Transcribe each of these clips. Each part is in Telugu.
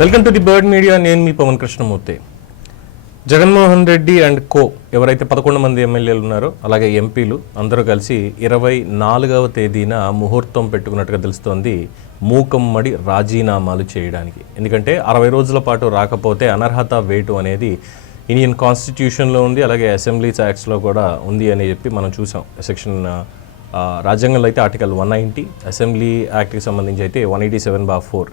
Welcome to the Bird Media. నేను మీ పవన్ కృష్ణమూర్తి. జగన్మోహన్ రెడ్డి అండ్ కో ఎవరైతే పదకొండు మంది ఎమ్మెల్యేలు ఉన్నారో అలాగే ఎంపీలు అందరూ కలిసి ఇరవై నాలుగవ తేదీన ముహూర్తం పెట్టుకున్నట్టుగా తెలుస్తోంది మూకమ్మడి రాజీనామాలు చేయడానికి. ఎందుకంటే అరవై రోజుల పాటు రాకపోతే అనర్హత వేటు అనేది ఇండియన్ కాన్స్టిట్యూషన్లో ఉంది అలాగే అసెంబ్లీస్ యాక్ట్స్లో కూడా ఉంది అని చెప్పి మనం చూసాం. సెక్షన్ రాజ్యాంగంలో అయితే ఆర్టికల్ వన్ నైంటీ అసెంబ్లీ యాక్ట్కి సంబంధించి అయితే వన్ ఎయిటీ సెవెన్ బా ఫోర్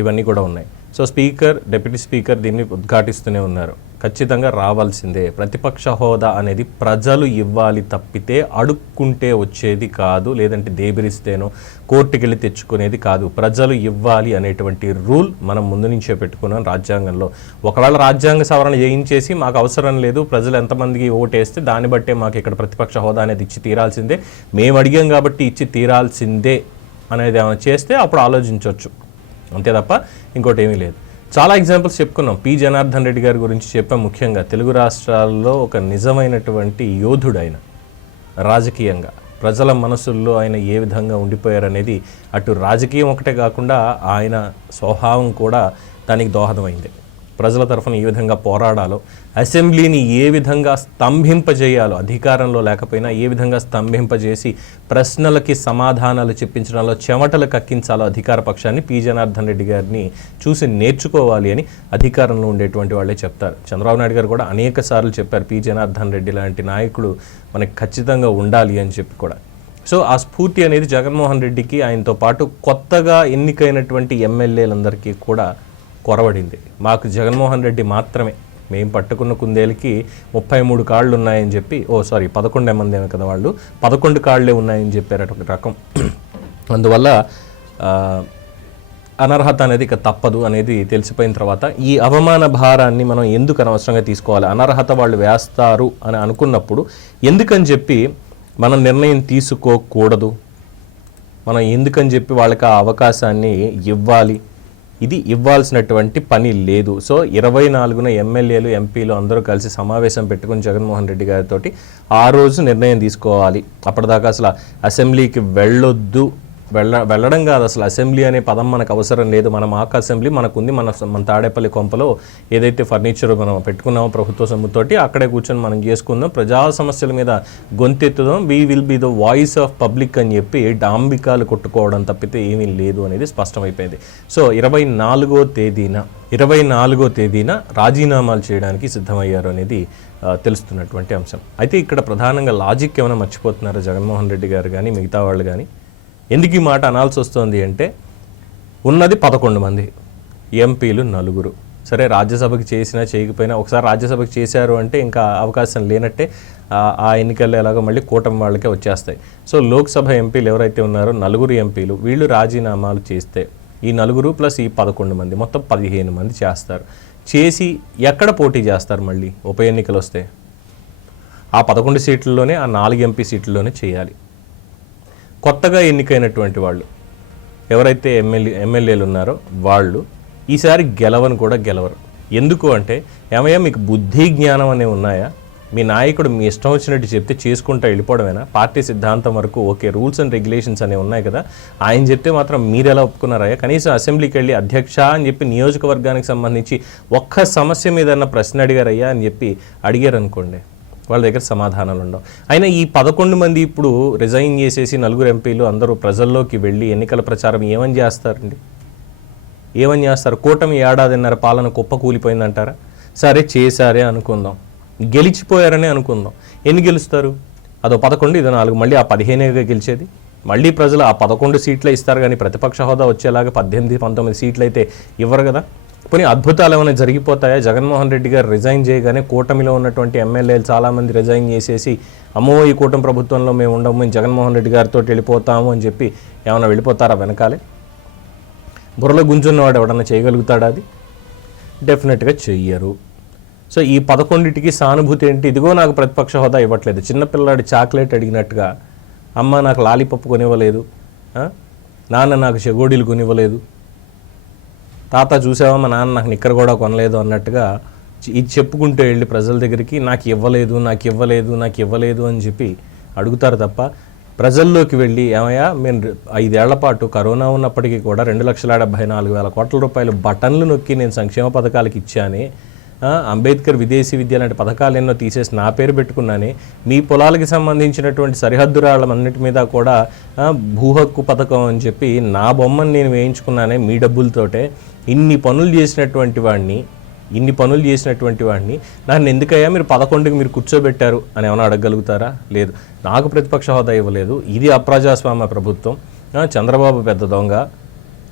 ఇవన్నీ కూడా ఉన్నాయి. సో స్పీకర్ డిప్యూటీ స్పీకర్ దీన్ని ఉద్ఘాటిస్తూనే ఉన్నారు. ఖచ్చితంగా రావాల్సిందే. ప్రతిపక్ష హోదా అనేది ప్రజలు ఇవ్వాలి తప్పితే అడుక్కుంటే వచ్చేది కాదు లేదంటే దేబిరిస్తేనో కోర్టుకి వెళ్ళి తెచ్చుకునేది కాదు. ప్రజలు ఇవ్వాలి అనేటువంటి రూల్ మనం ముందు నుంచే పెట్టుకున్నాం రాజ్యాంగంలో. ఒకవేళ రాజ్యాంగ సవరణ చేయించేసి మాకు అవసరం లేదు ప్రజలు ఎంతమందికి ఓటేస్తే దాన్ని బట్టే మాకు ఇక్కడ ప్రతిపక్ష హోదా అనేది ఇచ్చి తీరాల్సిందే. మేము అడిగాం కాబట్టి ఇచ్చి తీరాల్సిందే అనేది ఏమైనా చేస్తే అప్పుడు ఆలోచించవచ్చు అంతే తప్ప ఇంకోటి ఏమీ లేదు. చాలా ఎగ్జాంపుల్స్ చెప్పుకున్నాం. పి. జనార్దన్ రెడ్డి గారి గురించి చెప్పాం. ముఖ్యంగా తెలుగు రాష్ట్రాల్లో ఒక నిజమైనటువంటి యోధుడు ఆయన రాజకీయంగా ప్రజల మనసుల్లో ఆయన ఏ విధంగా ఉండిపోయారనేది అటు రాజకీయం ఒకటే కాకుండా ఆయన స్వభావం కూడా దానికి దోహదమైంది. ప్రజల తరఫున ఏ విధంగా పోరాడాలో అసెంబ్లీని ఏ విధంగా స్తంభింపజేయాలో అధికారంలో లేకపోయినా ఏ విధంగా స్తంభింపజేసి ప్రశ్నలకి సమాధానాలు చెప్పించడంలో చెమటలు కక్కించాలో అధికార పక్షాన్ని పి. జనార్దన్ రెడ్డి గారిని చూసి నేర్చుకోవాలి అని అధికారంలో ఉండేటువంటి వాళ్ళే చెప్తారు. చంద్రబాబు నాయుడు గారు కూడా అనేక సార్లు చెప్పారు పి. జనార్దన్ రెడ్డి లాంటి నాయకుడు మనకు ఖచ్చితంగా ఉండాలి అని చెప్పి కూడా. సో ఆ స్ఫూర్తి అనేది జగన్మోహన్ రెడ్డికి ఆయనతో పాటు కొత్తగా ఎన్నికైనటువంటి ఎమ్మెల్యేలందరికీ కూడా కొరవడింది. మాకు జగన్మోహన్ రెడ్డి మాత్రమే. మేము పట్టుకున్న కుందేలకి ముప్పై మూడు కాళ్ళు ఉన్నాయని చెప్పి ఓ సారీ పదకొండు మంది ఏమో కదా వాళ్ళు పదకొండు కాళ్ళే ఉన్నాయని చెప్పారట ఒక రకం. అందువల్ల అనర్హత అనేది ఇక తప్పదు అనేది తెలిసిపోయిన తర్వాత ఈ అవమాన భారాన్ని మనం ఎందుకు అనవసరంగా తీసుకోవాలి? అనర్హత వాళ్ళు వేస్తారు అని అనుకున్నప్పుడు ఎందుకని చెప్పి మనం నిర్ణయం తీసుకోకూడదు? మనం ఎందుకని చెప్పి వాళ్ళకి ఆ అవకాశాన్ని ఇవ్వాలి? ఇది ఇవ్వాల్సినటువంటి పని లేదు. సో ఇరవై నాలుగున ఎమ్మెల్యేలు ఎంపీలు అందరూ కలిసి సమావేశం పెట్టుకుని జగన్మోహన్ రెడ్డి గారితో ఆ రోజు నిర్ణయం తీసుకోవాలి. అప్పటిదాకా అసలు అసెంబ్లీకి వెళ్ళొద్దు వెళ్ళ వెళ్ళడం కాదు అసలు. అసెంబ్లీ అనే పదం మనకు అవసరం లేదు. మన మాక్ అసెంబ్లీ మనకుంది మన మన తాడేపల్లి కొంపలో ఏదైతే ఫర్నిచర్ మనం పెట్టుకున్నామో ప్రభుత్వ సొమ్ముతోటి అక్కడే కూర్చొని మనం చేసుకుందాం. ప్రజా సమస్యల మీద గొంతెత్తుదాం. We will be the voice of public అని చెప్పి డాంబికాలు కొట్టుకోవడం తప్పితే ఏమీ లేదు అనేది స్పష్టమైపోయింది. సో ఇరవై నాలుగో తేదీన ఇరవై నాలుగో తేదీన రాజీనామాలు చేయడానికి సిద్ధమయ్యారు అనేది తెలుస్తున్నటువంటి అంశం. అయితే ఇక్కడ ప్రధానంగా లాజిక్ ఏమైనా మర్చిపోతున్నారా జగన్మోహన్ రెడ్డి గారు కానీ మిగతా వాళ్ళు కానీ ఎందుకు ఈ మాట అనాల్సి వస్తుంది అంటే ఉన్నది పదకొండు మంది ఎంపీలు నలుగురు. సరే రాజ్యసభకి చేసినా చేయకపోయినా ఒకసారి రాజ్యసభకి చేశారు అంటే ఇంకా అవకాశం లేనట్టే ఆ- ఎన్నికల్లో ఎలాగో మళ్ళీ కూటమి వాళ్ళకే వచ్చేస్తాయి. సో లోక్సభ ఎంపీలు ఎవరైతే ఉన్నారో నలుగురు ఎంపీలు వీళ్ళు రాజీనామాలు చేస్తే ఈ నలుగురు ప్లస్ ఈ పదకొండు మంది మొత్తం పదిహేను మంది చేస్తారు. చేసి ఎక్కడ పోటీ చేస్తారు మళ్ళీ ఉప ఎన్నికలు వస్తే? ఆ పదకొండు సీట్లలోనే ఆ నాలుగు ఎంపీ సీట్లలోనే చేయాలి. కొత్తగా ఎన్నికైనటువంటి వాళ్ళు. ఎవరైతే ఎమ్మెల్యే ఎమ్మెల్యేలు ఉన్నారో వాళ్ళు ఈసారి గెలవని కూడా గెలవరు. ఎందుకు అంటే ఏమయ్యా మీకు బుద్ధి జ్ఞానం అనేవి ఉన్నాయా? మీ నాయకుడు మీ ఇష్టం వచ్చినట్టు చెప్తే చేసుకుంటా వెళ్ళిపోవడమేనా? పార్టీ సిద్ధాంతం వరకు ఓకే రూల్స్ అండ్ రెగ్యులేషన్స్ అనేవి ఉన్నాయి కదా. ఆయన చెప్తే మాత్రం మీరు ఎలా ఒప్పుకున్నారయ్యా? కనీసం అసెంబ్లీకి వెళ్ళి అధ్యక్ష అని చెప్పి నియోజకవర్గానికి సంబంధించి ఒక్క సమస్య మీద ప్రశ్న అడిగారయ్యా అని చెప్పి అడిగారు అనుకోండి వాళ్ళ దగ్గర సమాధానాలు ఉండవు అయినా ఈ పదకొండు మంది ఇప్పుడు రిజైన్ చేసేసి నలుగురు ఎంపీలు అందరూ ప్రజల్లోకి వెళ్ళి ఎన్నికల ప్రచారం ఏమని చేస్తారండి? ఏమని చేస్తారు? కూటమి ఏడాదిన్నర పాలన కుప్ప కూలిపోయిందంటారా? సరే చేశారే అనుకుందాం. గెలిచిపోయారనే అనుకుందాం. ఎన్ని గెలుస్తారు? అదో పదకొండు ఇదో నాలుగు. మళ్ళీ ఆ పదిహేనేగా గెలిచేది? మళ్ళీ ప్రజలు ఆ పదకొండు సీట్లే ఇస్తారు కానీ ప్రతిపక్ష హోదా వచ్చేలాగా పద్దెనిమిది పంతొమ్మిది సీట్లు అయితే ఇవ్వరు కదా? పోనీ అద్భుతాలు ఏమైనా జరిగిపోతాయా? జగన్మోహన్ రెడ్డి గారు రిజైన్ చేయగానే కూటమిలో ఉన్నటువంటి ఎమ్మెల్యేలు చాలామంది రిజైన్ చేసేసి అమ్మో ఈ కూటమి ప్రభుత్వంలో మేము ఉండము మేము జగన్మోహన్ రెడ్డి గారితో వెళ్ళిపోతాము అని చెప్పి ఏమైనా వెళ్ళిపోతారా వెనకాలే? బుర్రలో గుంజున్నవాడు ఎవడన్నా చేయగలుగుతాడా అది? డెఫినెట్గా చెయ్యరు. సో ఈ పదకొండింటికి సానుభూతి ఏంటి? ఇదిగో నాకు ప్రతిపక్ష హోదా ఇవ్వట్లేదు. చిన్నపిల్లాడు చాక్లెట్ అడిగినట్టుగా అమ్మ నాకు లాలీపప్పు కొనివ్వలేదు. నాన్న నాకు చెగోడీలు కొనివ్వలేదు. తాత చూసావా మా నాన్న నాకు నిక్కర కూడా కొనలేదు అన్నట్టుగా ఇది చెప్పుకుంటూ వెళ్ళి ప్రజల దగ్గరికి నాకు ఇవ్వలేదు నాకు ఇవ్వలేదు నాకు ఇవ్వలేదు అని చెప్పి అడుగుతారు తప్ప ప్రజల్లోకి వెళ్ళి ఏమయ్యా మేము ఐదేళ్ళ పాటు కరోనా ఉన్నప్పటికీ కూడా రెండు లక్షల డెబ్బై నాలుగు వేల కోట్ల రూపాయలు బటన్లు నొక్కి నేను సంక్షేమ పథకాలకు ఇచ్చాను అంబేద్కర్ విదేశీ విద్య లాంటి పథకాలు ఎన్నో తీసేసి నా పేరు పెట్టుకున్నాను మీ పొలాలకి సంబంధించినటువంటి సరిహద్దు రాళ్ళమన్నిటి మీద కూడా భూ హక్కు పథకం అని చెప్పి నా బొమ్మను నేను వేయించుకున్నానే మీ డబ్బులతోటే ఇన్ని పనులు చేసినటువంటి వాడిని ఇన్ని పనులు చేసినటువంటి వాడిని నన్ను ఎందుకయ్యా మీరు పదకొండుకి మీరు కూర్చోబెట్టారు అని ఏమైనా అడగలుగుతారా లేదు. నాకు ప్రతిపక్ష హోదా ఇవ్వలేదు. ఇది అప్రజాస్వామ్య ప్రభుత్వం. చంద్రబాబు పెద్ద దొంగ.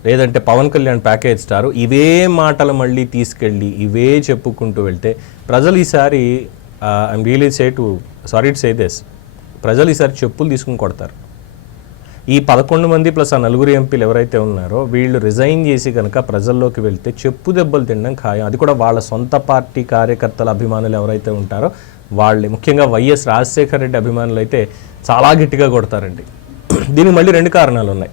లేదంటే పవన్ కళ్యాణ్ ప్యాకేజ్ స్టారు. ఇవే మాటలు మళ్ళీ తీసుకెళ్ళి ఇవే చెప్పుకుంటూ వెళ్తే ప్రజలు ఈసారి I'm really say to sorry to say this ప్రజలు ఈసారి చెప్పులు తీసుకుని కొడతారు. ఈ పదకొండు మంది ప్లస్ ఆ నలుగురు ఎంపీలు ఎవరైతే ఉన్నారో వీళ్ళు రిజైన్ చేసి కనుక ప్రజల్లోకి వెళ్తే చెప్పు దెబ్బలు తినడం ఖాయం. అది కూడా వాళ్ళ సొంత పార్టీ కార్యకర్తల అభిమానులు ఎవరైతే ఉంటారో వాళ్ళే. ముఖ్యంగా వైఎస్ రాజశేఖర రెడ్డి అభిమానులు అయితే చాలా గట్టిగా కొడతారండి. దీనికి మళ్ళీ రెండు కారణాలు ఉన్నాయి.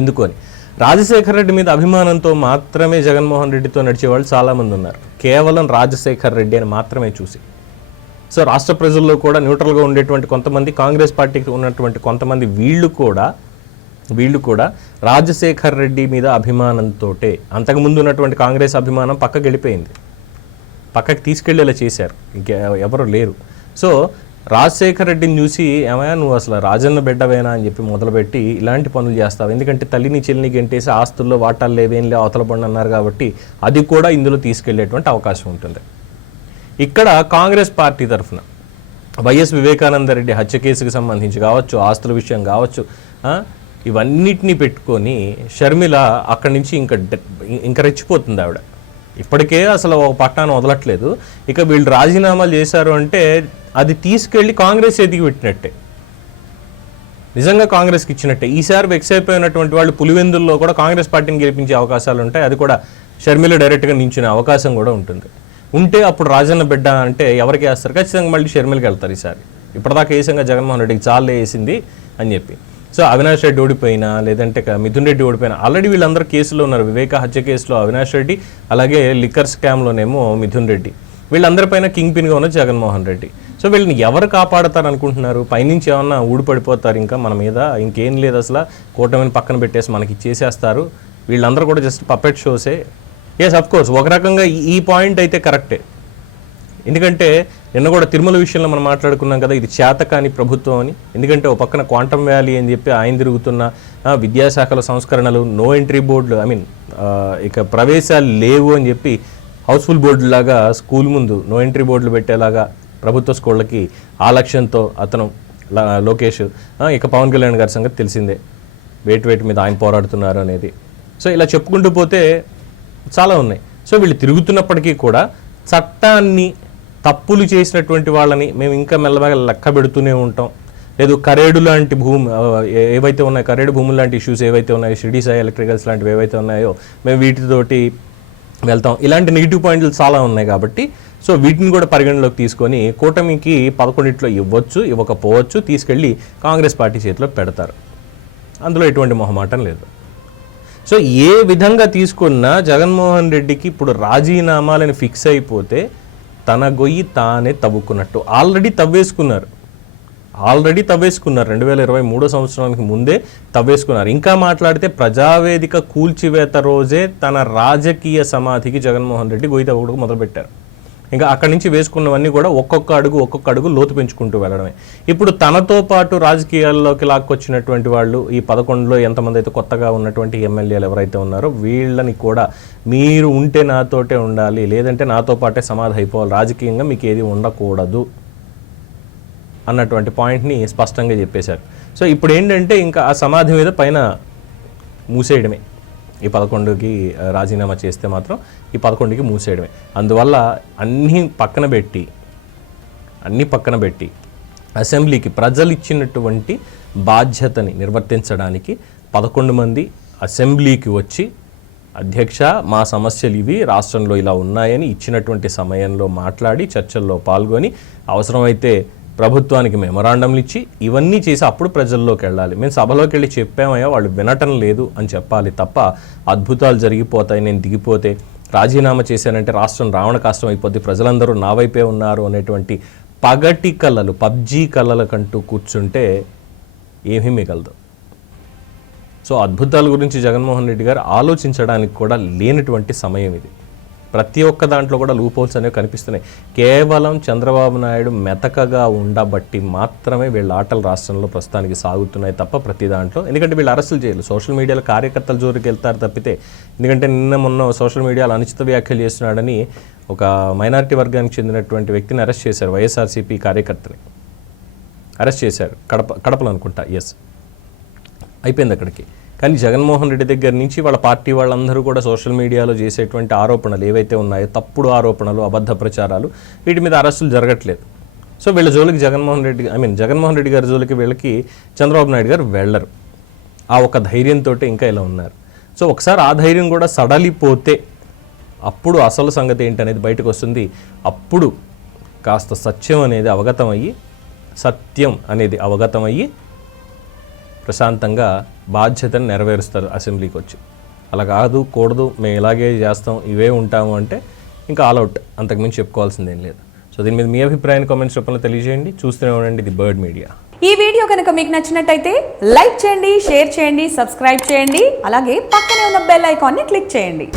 ఎందుకు అని? రాజశేఖర రెడ్డి మీద అభిమానంతో మాత్రమే జగన్మోహన్ రెడ్డితో నడిచేవాళ్ళు చాలామంది ఉన్నారు. కేవలం రాజశేఖర రెడ్డి అని మాత్రమే చూసి. సో రాష్ట్ర ప్రజల్లో కూడా న్యూట్రల్గా ఉండేటువంటి కొంతమంది కాంగ్రెస్ పార్టీకి ఉన్నటువంటి కొంతమంది వీళ్ళు కూడా వీళ్ళు కూడా రాజశేఖర్ రెడ్డి మీద అభిమానంతో అంతకుముందు ఉన్నటువంటి కాంగ్రెస్ అభిమానం పక్కకి వెళ్ళిపోయింది. పక్కకి తీసుకెళ్ళేలా చేశారు. ఇంకా ఎవరు లేరు. సో రాజశేఖర్ రెడ్డిని చూసి ఏమయ్యా నువ్వు అసలు రాజన్న బిడ్డవేనా అని చెప్పి మొదలుపెట్టి ఇలాంటి పనులు చేస్తావు. ఎందుకంటే తల్లిని చెల్లిని గెంటేసి ఆస్తుల్లో వాటాలు లేవేం లే అవతల పండు అన్నారు కాబట్టి అది కూడా ఇందులో తీసుకెళ్ళేటువంటి అవకాశం ఉంటుంది. ఇక్కడ కాంగ్రెస్ పార్టీ తరఫున వైఎస్ వివేకానంద రెడ్డి హత్య కేసుకు సంబంధించి కావచ్చు ఆస్తుల విషయం కావచ్చు ఇవన్నిటిని ఇవన్నిటినీ పెట్టుకొని షర్మిల అక్కడి నుంచి ఇంకా ఇంకా రెచ్చిపోతుంది ఆవిడ. ఇప్పటికే అసలు ఒక పట్టాన్ని వదలట్లేదు. ఇక వీళ్ళు రాజీనామాలు చేశారు అంటే అది తీసుకెళ్ళి కాంగ్రెస్ ఎదిగి పెట్టినట్టే. నిజంగా కాంగ్రెస్కి ఇచ్చినట్టే. ఈసారి వెక్స్ అయిపోయినటువంటి వాళ్ళు పులివెందుల్లో కూడా కాంగ్రెస్ పార్టీని గెలిపించే అవకాశాలు ఉంటాయి. అది కూడా షర్మిల డైరెక్ట్గా నించునే అవకాశం కూడా ఉంటుంది. ఉంటే అప్పుడు రాజన్న బిడ్డ అంటే ఎవరికి వేస్తారు? ఖచ్చితంగా మళ్ళీ షర్మిలకి వెళ్తారు ఈసారి. ఇప్పటిదాకా వేసంగా జగన్మోహన్ రెడ్డికి చాలా వేసింది అని చెప్పి. సో అవినాష్ రెడ్డి ఓడిపోయినా లేదంటే మిథున్ రెడ్డి ఓడిపోయినా ఆల్రెడీ వీళ్ళందరూ కేసులో ఉన్నారు. వివేక హత్య కేసులో అవినాష్ రెడ్డి అలాగే లిక్కర్ స్కామ్లోనేమో మిథున్ రెడ్డి. వీళ్ళందరిపైన కింగ్ పిన్గా ఉన్న జగన్మోహన్ రెడ్డి. సో వీళ్ళని ఎవరు కాపాడతారు అనుకుంటున్నారు పైనుంచి ఏమన్నా ఊడిపడిపోతారు ఇంకా మన మీద? ఇంకేం లేదు అసలు. కూటమిని పక్కన పెట్టేసి మనకి చేసేస్తారు వీళ్ళందరూ కూడా జస్ట్ పప్పెట్ షోసే ఎస్ అఫ్ కోర్స్ ఒక రకంగా ఈ- పాయింట్ అయితే కరెక్టే ఎందుకంటే నిన్న కూడా తిరుమల విషయంలో మనం మాట్లాడుకున్నాం కదా ఇది చేతకాని ప్రభుత్వం అని. ఎందుకంటే ఒక పక్కన క్వాంటమ్ వ్యాలీ అని చెప్పి ఆయన తిరుగుతున్న విద్యాశాఖల సంస్కరణలు నో ఎంట్రీ బోర్డులు ఐ మీన్ ఇక ప్రవేశాలు లేవు అని చెప్పి హౌస్ఫుల్ బోర్డు లాగా స్కూల్ ముందు నో ఎంట్రీ బోర్డులు పెట్టేలాగా ప్రభుత్వ స్కూళ్ళకి ఆ లక్ష్యంతో అతను లోకేష్ ఇక పవన్ కళ్యాణ్ గారి సంగతి తెలిసిందే. వేటి వేటి మీద ఆయన పోరాడుతున్నారు అనేది. సో ఇలా చెప్పుకుంటూ పోతే చాలా ఉన్నాయి. సో వీళ్ళు తిరుగుతున్నప్పటికీ కూడా చట్టాన్ని తప్పులు చేసినటువంటి వాళ్ళని మేము ఇంకా మెల్లమెల్ల లెక్క పెడుతూనే ఉంటాం. లేదు కరేడు లాంటి భూమి ఏవైతే ఉన్నాయో కరేడు భూములు లాంటి ఇష్యూస్ ఏవైతే ఉన్నాయో షిడీ సాయి ఎలక్ట్రికల్స్ లాంటివి ఏవైతే ఉన్నాయో మేము వీటితోటి వెళ్తాం. ఇలాంటి నెగిటివ్ పాయింట్లు చాలా ఉన్నాయి కాబట్టి సో వీటిని కూడా పరిగణలోకి తీసుకొని కూటమికి పదకొండింటిలో ఇవ్వచ్చు ఇవ్వకపోవచ్చు తీసుకెళ్ళి కాంగ్రెస్ పార్టీ చేతిలో పెడతారు. అందులో ఎటువంటి మొహమాటం లేదు. సో ఏ విధంగా తీసుకున్నా జగన్మోహన్ రెడ్డికి ఇప్పుడు రాజీనామాలని ఫిక్స్ అయిపోతే తన గొయ్యి తానే తవ్వుకున్నట్టు. ఆల్రెడీ తవ్వేసుకున్నారు. ఆల్రెడీ తవ్వేసుకున్నారు. రెండు వేల ఇరవై మూడో సంవత్సరానికి ముందే తవ్వేసుకున్నారు. ఇంకా మాట్లాడితే ప్రజావేదిక కూల్చివేత రోజే తన రాజకీయ సమాధికి జగన్మోహన్ రెడ్డి గొయ్యి తవ్వడం మొదలుపెట్టారు. ఇంకా అక్కడి నుంచి వేసుకున్నవన్నీ కూడా ఒక్కొక్క అడుగు ఒక్కొక్క అడుగు లోతు పెంచుకుంటూ వెళ్ళడమే. ఇప్పుడు తనతో పాటు రాజకీయాల్లోకి లాక్కొచ్చినటువంటి వాళ్ళు ఈ పదకొండులో ఎంతమంది అయితే కొత్తగా ఉన్నటువంటి ఎమ్మెల్యేలు ఎవరైతే ఉన్నారో వీళ్ళని కూడా మీరు ఉంటే నాతోటే ఉండాలి లేదంటే నాతో పాటే సమాధి అయిపోవాలి రాజకీయంగా మీకు ఏది ఉండకూడదు అన్నటువంటి పాయింట్ని స్పష్టంగా చెప్పేశారు. సో ఇప్పుడు ఏంటంటే ఇంకా ఆ సమాధి మీద పైన మూసేయడమే. ఈ పదకొండుకి రాజీనామా చేస్తే మాత్రం ఈ పదకొండుకి మూసేయడమే. అందువల్ల అన్నీ పక్కన పెట్టి అన్నీ పక్కన పెట్టి అసెంబ్లీకి ప్రజలు ఇచ్చినటువంటి బాధ్యతని నిర్వర్తించడానికి పదకొండు మంది అసెంబ్లీకి వచ్చి అధ్యక్ష మా సమస్యలు ఇవి రాష్ట్రంలో ఇలా ఉన్నాయని ఇచ్చినటువంటి సమయంలో మాట్లాడి చర్చల్లో పాల్గొని అవసరమైతే ప్రభుత్వానికి మెమరాండంలు ఇచ్చి ఇవన్నీ చేసి అప్పుడు ప్రజల్లోకి వెళ్ళాలి. మేము సభలోకి వెళ్ళి చెప్పామయ్యా వాళ్ళు వినటం లేదు అని చెప్పాలి తప్ప అద్భుతాలు జరిగిపోతాయి నేను దిగిపోతే రాజీనామా చేశానంటే రాష్ట్రం రావణ కష్టం అయిపోద్ది ప్రజలందరూ నా వైపే ఉన్నారు అనేటువంటి పగటి కళలు పబ్జీ కళలకంటూ కూర్చుంటే ఏమీ మిగలదు. సో అద్భుతాల గురించి జగన్మోహన్ రెడ్డి గారు ఆలోచించడానికి కూడా లేనటువంటి సమయం ఇది. ప్రతి ఒక్క దాంట్లో కూడా లూప్ హోల్స్ అనేవి కనిపిస్తున్నాయి. కేవలం చంద్రబాబు నాయుడు మెతకగా ఉండబట్టి మాత్రమే వీళ్ళ ఆటలు రాష్ట్రంలో ప్రస్తుతానికి సాగుతున్నాయి తప్ప ప్రతి దాంట్లో. ఎందుకంటే వీళ్ళు అరెస్టులు చేయాలి సోషల్ మీడియాలో కార్యకర్తల జోరికి వెళ్తారు తప్పితే ఎందుకంటే నిన్న మొన్న సోషల్ మీడియాలో అనుచిత వ్యాఖ్యలు చేస్తున్నాడని ఒక మైనారిటీ వర్గానికి చెందినటువంటి వ్యక్తిని అరెస్ట్ చేశారు వైఎస్ఆర్సీపీ కార్యకర్తని. అరెస్ట్ చేశారు. కడప కడపలో అనుకుంటా ఎస్ అయిపోయింది అక్కడికి. కానీ జగన్మోహన్ రెడ్డి దగ్గర నుంచి వాళ్ళ పార్టీ వాళ్ళందరూ కూడా సోషల్ మీడియాలో చేసేటువంటి ఆరోపణలు ఏవైతే ఉన్నాయో తప్పుడు ఆరోపణలు అబద్ధ ప్రచారాలు వీటి మీద అరెస్టులు జరగట్లేదు. సో వీళ్ళ జోలికి జగన్మోహన్ రెడ్డి ఐ మీన్ జగన్మోహన్ రెడ్డి గారి జోలికి వీళ్ళకి చంద్రబాబు నాయుడు గారు వెళ్ళరు. ఆ ఒక ధైర్యంతో ఇంకా ఇలా ఉన్నారు. సో ఒకసారి ఆ ధైర్యం కూడా సడలిపోతే అప్పుడు అసలు సంగతి ఏంటనేది బయటకు వస్తుంది. అప్పుడు కాస్త సత్యం అనేది అవగతమయ్యి సత్యం అనేది అవగతమయ్యి ప్రశాంతంగా బాధ్యతను నెరవేరుస్తారు అసెంబ్లీకి వచ్చి. అలా కాదు కూడదు మేము ఇలాగే చేస్తాం ఇవే ఉంటాము అంటే ఇంకా ఆల్అవుట్ అంతకుమించి చెప్పుకోవాల్సిందేం లేదు. సో దీని మీద మీ అభిప్రాయాన్ని కామెంట్స్ రూపంలో తెలియజేయండి. చూస్తూనే ఉండండి ఇది బర్డ్ మీడియా. ఈ వీడియో కనుక మీకు నచ్చినట్టయితే లైక్ చేయండి షేర్ చేయండి సబ్స్క్రైబ్ చేయండి అలాగే పక్కనే ఉన్న బెల్ ఐకాన్ని క్లిక్ చేయండి.